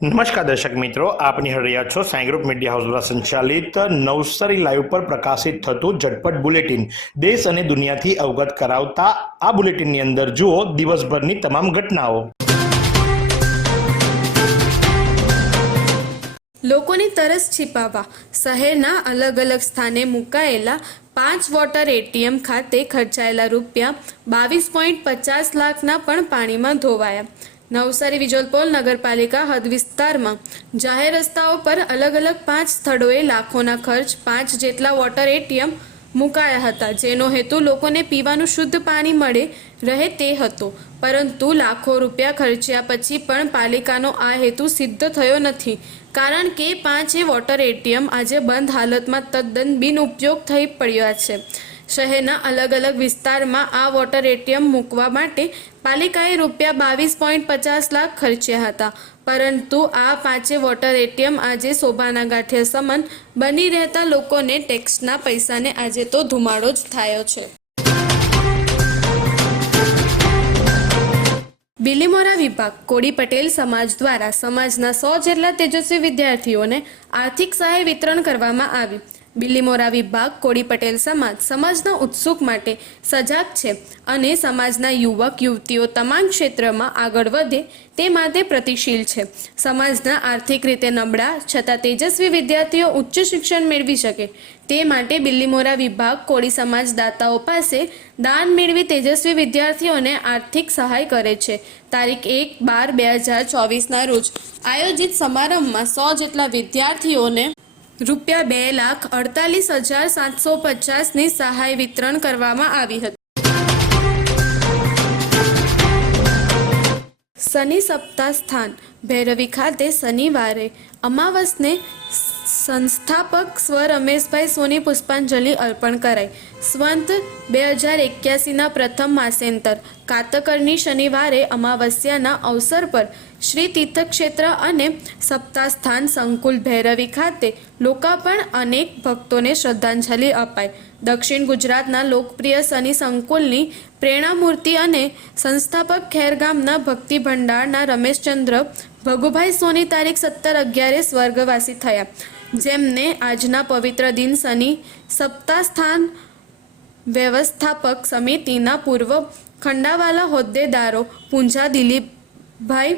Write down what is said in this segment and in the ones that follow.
નમસ્કાર દર્શક મિત્રો, આપ નિહાળી રહ્યા છો સાઈ ગ્રુપ મીડિયા હાઉસ દ્વારા સંચાલિત નવસારી લાઈવ પર પ્રકાશિત થતું ઝટપટ બુલેટિન દેશ અને દુનિયાથી અવગત કરાવતા આ બુલેટિનની અંદર જુઓ દિવસભરની તમામ ઘટનાઓ। લોકોની તરસ छिपावવા શહેરના અલગ અલગ સ્થાને મુકાયેલા 5 વોટર એટીએમ ખાતે ખર્ચાયેલા રૂપિયા 22.50 લાખના પણ પાણીમાં ધોવાયા। નવસારી વિજલપોર નગરપાલિકા હદ વિસ્તારમાં જાહેર રસ્તાઓ પર અલગ અલગ 5 સ્થળોએ લાખોના ખર્ચ 5 જેટલા વોટર એટીએમ મુકાયા હતા, જેનો હેતુ લોકોને પીવાનું શુદ્ધ પાણી મળે રહે તે હતો। પરંતુ લાખો રૂપિયા ખર્ચ્યા પછી પણ પાલિકાનો આ હેતુ સિદ્ધ થયો નથી, કારણ કે 5 વોટર એટીએમ આજે બંધ હાલતમાં તદ્દન બિનઉપયોગ થઈ પડ્યા છે। શહેરના અલગ અલગ વિસ્તારમાં આ વોટર એટીએમ મૂકવા માટે પાલિકાએ રૂપિયા 22.50 લાખ ખર્ચ્યા હતા, પરંતુ આ 5 વોટર એટીએમ આજે શોભાના ગાંઠિયા સમાન બની રહેતા લોકોને ટેક્સના પૈસાને આજે તો ધુમાડો જ થયો છે। બિલીમોરા વિભાગ કોળી પટેલ સમાજ દ્વારા સમાજના 100 જેટલા તેજસ્વી વિદ્યાર્થીઓને આર્થિક સહાય વિતરણ કરવામાં આવી। બિલીમોરા વિભાગ કોળી પટેલ સમાજ સમાજના ઉત્સુક માટે સજાગ છે અને સમાજના યુવક યુવતીઓ તમામ ક્ષેત્રમાં આગળ વધે તે માટે પ્રતિશીલ છે। સમાજના આર્થિક રીતે નબળા છતાં તેજસ્વી વિદ્યાર્થીઓ ઉચ્ચ શિક્ષણ મેળવી શકે તે માટે બિલીમોરા વિભાગ કોળી સમાજ દાતાઓ પાસે દાન મેળવી તેજસ્વી વિદ્યાર્થીઓને આર્થિક સહાય કરે છે। તારીખ 1/12/2024ના રોજ આયોજિત સમારંભમાં 100 જેટલા વિદ્યાર્થીઓને રૂપિયા 2,48,750ની સહાય વિતરણ કરવામાં આવી હતી। શનિ સપ્તાહ સ્થાન ભૈરવી ખાતે શનિવારે અમાવસને સંસ્થાપક સ્વ રમેશભાઈ સોની પુષ્પાંજલિ અર્પણ કરાઈ। સંવત 2081ના પ્રથમ માસેન્તર કાતકરની શનિવારે અમાવસ્યાના અવસર પર શ્રી તીર્થક્ષેત્ર અને સપ્તાહ સ્થાન સંકુલ ભૈરવી ખાતે લોકાર્પણ અનેક ભક્તોને શ્રદ્ધાંજલિ અપાઈ। દક્ષિણ ગુજરાતના લોકપ્રિય શનિ સંકુલની પ્રેરણામૂર્તિ અને સંસ્થાપક ખેરગામના ભક્તિ ભંડારના રમેશચંદ્ર ભગુભાઈ સોની તારીખ 17/11 સ્વર્ગવાસી થયા, જેમને આજના પવિત્ર દિન શનિ સપ્તાહ સ્થાન વ્યવસ્થાપક સમિતિના પૂર્વ ખંડાવાલા હોદ્દેદારો પૂંજા દિલીપભાઈ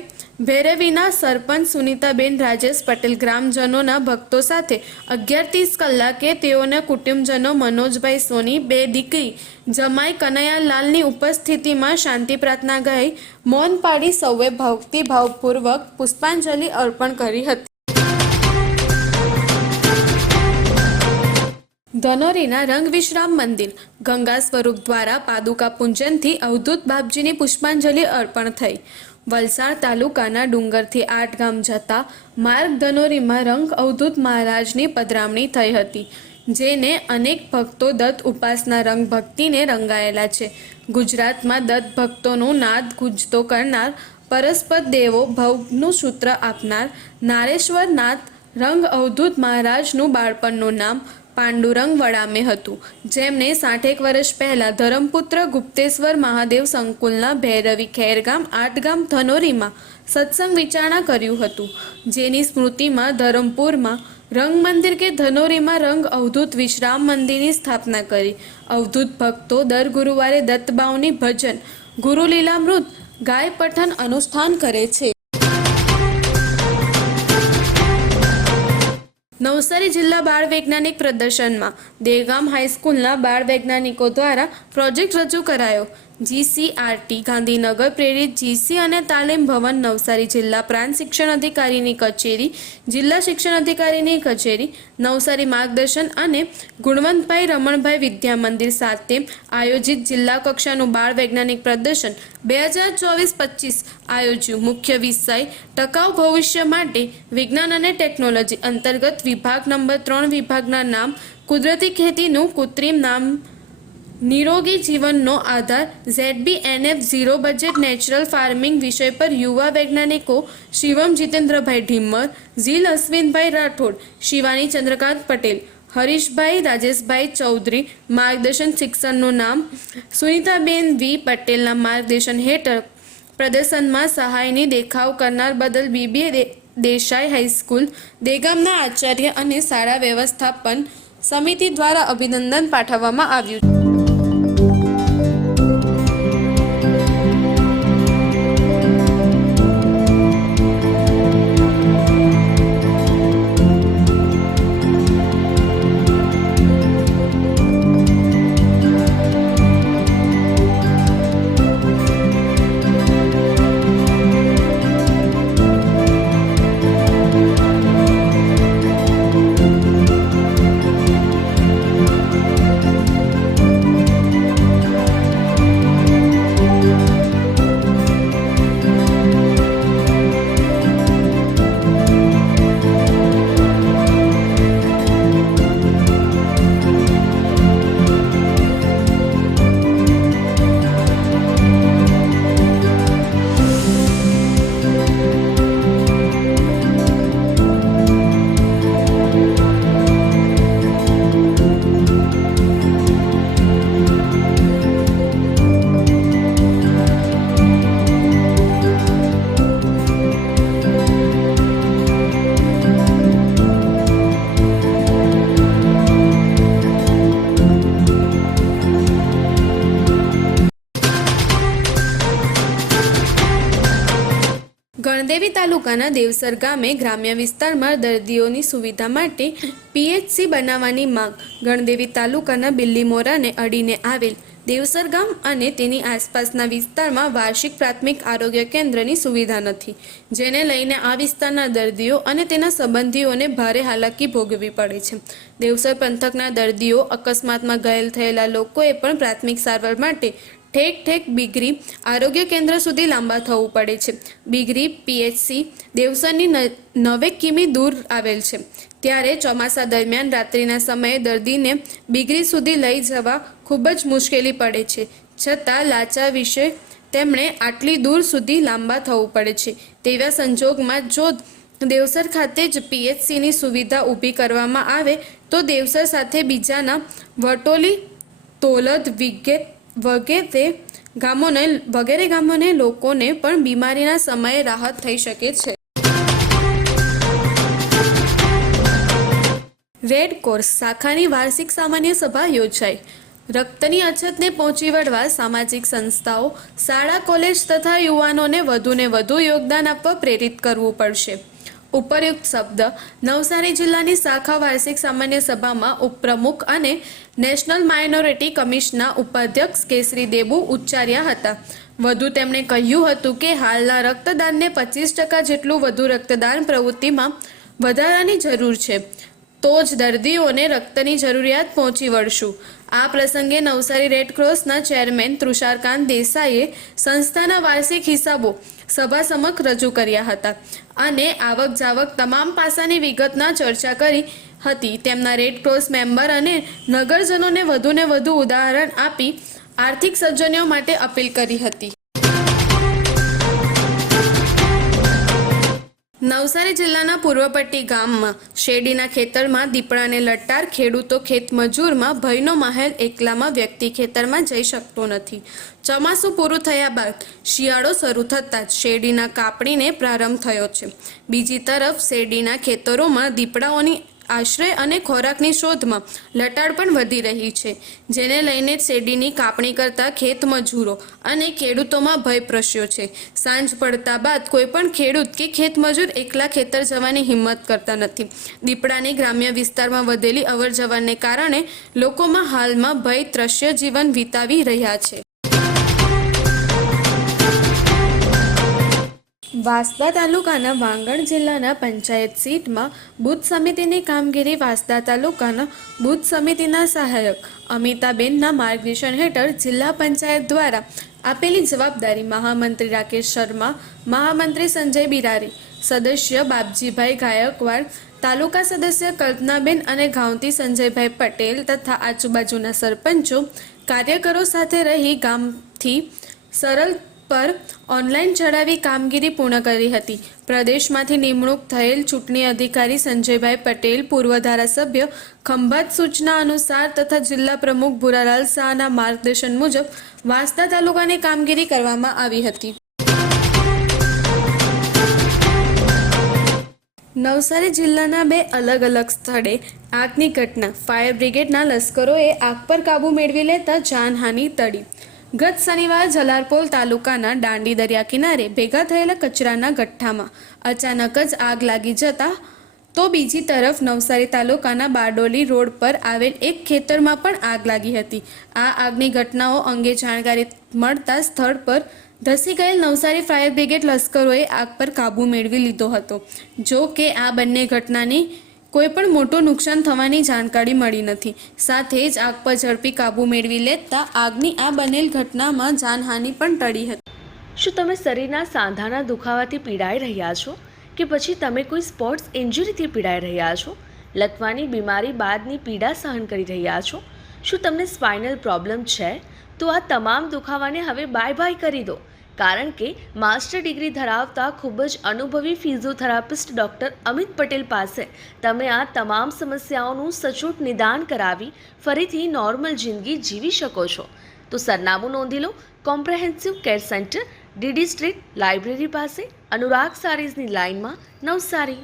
ભૈરવીના સરપંચ સુનીતાબેન રાજેશ પટેલ ગ્રામજનોના ભક્તો સાથે 11:30 કલાકે તેઓના કુટુંબજનો મનોજભાઈ સોની, 2 દીકરી જમાઈ કનૈયાલાલની ઉપસ્થિતિમાં શાંતિ પ્રાર્થના ગાઈ મૌન પાડી સૌએ ભક્તિભાવપૂર્વક પુષ્પાંજલિ અર્પણ કરી હતી। ધનોરીના રંગ વિશ્રામ મંદિર ગંગા સ્વરૂપ દ્વારા પાદુકા પૂજનથી અવધૂત બાપજીની પુષ્પાંજલિ અર્પણ થઈ। વલસાડ તાલુકાના ડુંગરથી 8 ગામ જતા માર્ગ ધનોરીમાં રંગ અવધૂત મહારાજની પધરામણી થઈ હતી, જેને અનેક ભક્તો દત્ત ઉપાસના રંગ ભક્તિને રંગાયેલા છે। ગુજરાતમાં દત્ત ભક્તોનું નાદ ગુંજતો કરનાર પરસ્પર દેવો ભવનું સૂત્ર આપનાર નારેશ્વર નાથ રંગ અવધૂત મહારાજનું બાળપણનું નામ પાંડુરંગ વડામે હતું, જેમણે 60 વર્ષ પહેલા ધરમપુત્ર ગુપ્તેશ્વર મહાદેવ સંકુલના ભૈરવી ખેરગામ 8 ગામ ધનોરીમાં સત્સંગ વિચારણા કર્યું હતું, જેની સ્મૃતિમાં ધરમપુરમાં રંગ મંદિર કે ધનોરીમાં રંગ અવધૂત વિશ્રામ મંદિરની સ્થાપના કરી। અવધૂત ભક્તો દર ગુરુવારે દત્તબાવની ભજન ગુરુ લીલામૃત ગાય પઠન અનુષ્ઠાન કરે છે। નવસારી જિલ્લા બાળ વૈજ્ઞાનિક પ્રદર્શનમાં દેગામ હાઈસ્કૂલના બાળ વૈજ્ઞાનિકો દ્વારા પ્રોજેક્ટ રજૂ કરાયો। GCRT ગાંધીનગર પ્રેરિત GC અને તાલીમ ભવન નવસારી જિલ્લા પ્રાંત શિક્ષણ અધિકારીની કચેરી, જિલ્લા શિક્ષણ અધિકારીની કચેરી, નવસારી માર્ગદર્શન અને ગુણવંતભાઈ રમણભાઈ વિદ્યા મંદિર સાથે આયોજિત જિલ્લા કક્ષાનું બાળ વૈજ્ઞાનિક પ્રદર્શન 2024-25 આયોજ્યું। મુખ્ય વિષય ટકાઉ ભવિષ્ય માટે વિજ્ઞાન અને ટેકનોલોજી અંતર્ગત વિભાગ નંબર 3 વિભાગના નામ કુદરતી ખેતીનું કૃત્રિમ નામ નિરોગી જીવનનો આધાર ZBNF zero budget natural farming વિષય પર યુવા વૈજ્ઞાનિકો શિવમ જીતેન્દ્રભાઈ ઢીમર, ઝીલ અશ્વિનભાઈ રાઠોડ, શિવાની ચંદ્રકાંત પટેલ, હરીશભાઈ રાજેશભાઈ ચૌધરી માર્ગદર્શન શિક્ષણનું નામ સુનીતાબેન વી પટેલના માર્ગદર્શન હેઠળ પ્રદર્શનમાં સહાયની દેખાવ કરનાર બદલ દેસાઈ હાઈસ્કૂલ દેગામના આચાર્ય અને શાળા વ્યવસ્થાપન સમિતિ દ્વારા અભિનંદન પાઠવવામાં આવ્યું. ગણદેવી તાલુકાના દેવસર ગામે ગ્રામ્ય વિસ્તારમાં દર્દીઓની સુવિધા માટે પીએચસી બનાવવાની માંગ. ગણદેવી તાલુકાના બિલ્લીમોરાને અડીને આવેલ દેવસર ગામ અને તેની આસપાસના વિસ્તારમાં વાર્ષિક પ્રાથમિક આરોગ્ય કેન્દ્રની સુવિધા નથી, જેને લઈને આ વિસ્તારના દર્દીઓ અને તેના સંબંધીઓને ભારે હાલાકી ભોગવવી પડે છે. દેવસર પંથકના દર્દીઓ, અકસ્માતમાં ઘાયલ થયેલા લોકોએ પણ પ્રાથમિક સારવાર માટે ઠેક ઠેક બિગરી આરોગ્ય કેન્દ્ર સુધી લાંબા થવું પડે છે. બિગરી પીએચસી દેવસરની 9 કિમી દૂર આવેલ છે, ત્યારે ચોમાસા દરમિયાન રાત્રિના સમયે દર્દીને બિગરી સુધી લઈ જવા ખૂબ જ મુશ્કેલી પડે છે. છતાં લાચાર વિશે તેમણે આટલી દૂર સુધી લાંબા થવું પડે છે. તેવા સંજોગમાં જો દેવસર ખાતે જ પીએચસીની સુવિધા ઊભી કરવામાં આવે તો દેવસર સાથે બીજાના વટોલી, તોલદ વગેરે ગામોને લોકોને પણ બીમારીના સમયે રાહત થઈ શકે છે. રેડ કોર્સ શાખાની વાર્ષિક સામાન્ય સભા યોજાઈ. રક્તની અછતને પહોંચી વળવા સામાજિક સંસ્થાઓ, શાળા, કોલેજ તથા યુવાનોને વધુને વધુ યોગદાન આપવા પ્રેરિત કરવું પડશે. ઉપરયુક્ત શબ્દ નવસારી જિલ્લાની શાખા વાર્ષિક સામાન્ય સભામાં ઉપપ્રમુખ અને નેશનલ માઇનોરિટી કમિશનના ઉપાધ્યક્ષ કેસરી દેબુ ઉચ્ચાર્યા હતા. વધુ તેમણે કહ્યું હતું કે હાલના રક્તદાનને 25% જેટલું વધુ રક્તદાન પ્રવૃત્તિમાં વધારાની જરૂર છે, તો જ દર્દીઓને રક્તની જરૂરિયાત પહોંચી વળશું. આ પ્રસંગે નવસારી રેડક્રોસના ચેરમેન તુષારકાંત દેસાઈએ સંસ્થાના વાર્ષિક હિસાબો સભા સમક્ષ રજૂ કર્યા હતા અને આવક જાવક તમામ પાસાની વિગતના ચર્ચા કરી હતી. તેમના રેડક્રોસ મેમ્બર અને નગરજનોને વધુને વધુ ઉદાહરણ આપી આર્થિક સર્જનીઓ માટે અપીલ કરી હતી. નવસારી જિલ્લાના પૂર્વપટ્ટી ગામમાં શેરડીના ખેતરમાં દીપડાને લટાર. ખેડૂતો ખેતમજૂરમાં ભયનો માહોલ. એકલામાં વ્યક્તિ ખેતરમાં જઈ શકતો નથી. ચોમાસું પૂરું થયા બાદ શિયાળો શરૂ થતાં જ શેરડીના કાપણીને પ્રારંભ થયો છે. બીજી તરફ શેરડીના ખેતરોમાં દીપડાઓની આશ્રય અને ખોરાકની શોધમાં લટાર પણ વધી રહી છે, જેને લઈને શેરડીની કાપણી કરતા ખેતમજૂરો અને ખેડૂતોમાં ભય પ્રસર્યો છે. સાંજ પડતા બાદ કોઈપણ ખેડૂત કે ખેતમજૂર એકલા ખેતર જવાની હિંમત કરતા નથી. દીપડાની ગ્રામ્ય વિસ્તારમાં વધેલી અવરજવરને કારણે લોકોમાં હાલમાં ભય ત્રસ્ય જીવન વિતાવી રહ્યા છે. વાંસદા તાલુકાના વાંગણ જિલ્લાના પંચાયત સીટમાં બૂથ સમિતિની કામગીરી. વાંસદા તાલુકાના બૂથ સમિતિના સહાયક અમિતાબેનના માર્ગદર્શન હેઠળ જિલ્લા પંચાયત દ્વારા આપેલી જવાબદારી મહામંત્રી રાકેશ શર્મા, મહામંત્રી સંજય બિરારી, સદસ્ય બાપજીભાઈ ગાયકવાડ, તાલુકા સદસ્ય કલ્પનાબેન અને ગાંવતી સંજયભાઈ પટેલ તથા આજુબાજુના સરપંચો, કાર્યકરો સાથે રહી ગામથી સરળ પર ઓનલાઈન ચડાવી કામગીરી પૂર્ણ કરી હતી. પ્રદેશમાંથી નિમણૂક થયેલ ચૂંટણી અધિકારી સંજયભાઈ પટેલ, પૂર્વ ધારાસભ્ય ખંભાત સૂચના અનુસાર તથા જિલ્લા પ્રમુખ ભુરાલાલ શાહના માર્ગદર્શન મુજબ વાંસદા તાલુકાની કામગીરી કરવામાં આવી હતી. નવસારી જિલ્લાના 2 અલગ અલગ સ્થળે આગની ઘટના. ફાયર બ્રિગેડના લશ્કરોએ આગ પર કાબૂ મેળવી લેતા જાનહાનિ ટળી. ગત શનિવારે જલાલપોર તાલુકાના દાંડી દરિયા કિનારે ભેગા થયેલા કચરાના ગઠ્ઠામાં અચાનક જ આગ લાગી જતા તો બીજી તરફ નવસારી તાલુકાના બારડોલી રોડ પર આવેલ એક ખેતરમાં પણ આગ લાગી હતી. આ આગની ઘટનાઓ અંગે જાણકારી મળતા સ્થળ પર ધસી ગયેલ નવસારી ફાયર બ્રિગેડ લશ્કરોએ આગ પર કાબૂ મેળવી લીધો હતો. જો કે આ બંને ઘટનાની કોઈ પણ મોટું નુકસાન થવાની જાણકારી મળી નથી. સાથે જ આગ પર ઝડપી કાબૂ મેળવી લેતા આગની આ બનેલ ઘટનામાં જાનહાનિ પણ ટળી હતી. શું તમે શરીરના સાંધાના દુખાવાથી પીડાઈ રહ્યા છો કે પછી તમે કોઈ સ્પોર્ટ્સ ઇન્જરીથી પીડાઈ રહ્યા છો? લકવાની બીમારી બાદની પીડા સહન કરી રહ્યા છો? શું તમને સ્પાઇનલ પ્રોબ્લેમ છે? તો આ તમામ દુખાવાને હવે બાય બાય કરી દો, કારણ કે માસ્ટર ડિગ્રી ધરાવતા ખૂબ જ અનુભવી ફિઝિયોથેરાપિસ્ટ ડૉક્ટર અમિત પટેલ પાસે તમે આ તમામ સમસ્યાઓનું સચોટ નિદાન કરાવી ફરીથી નોર્મલ જિંદગી જીવી શકો છો. તો સરનામું નોંધી લો. Comprehensive care center, DD street, library પાસે, અનુરાગ સારીઝની લાઇનમાં, નવસારી.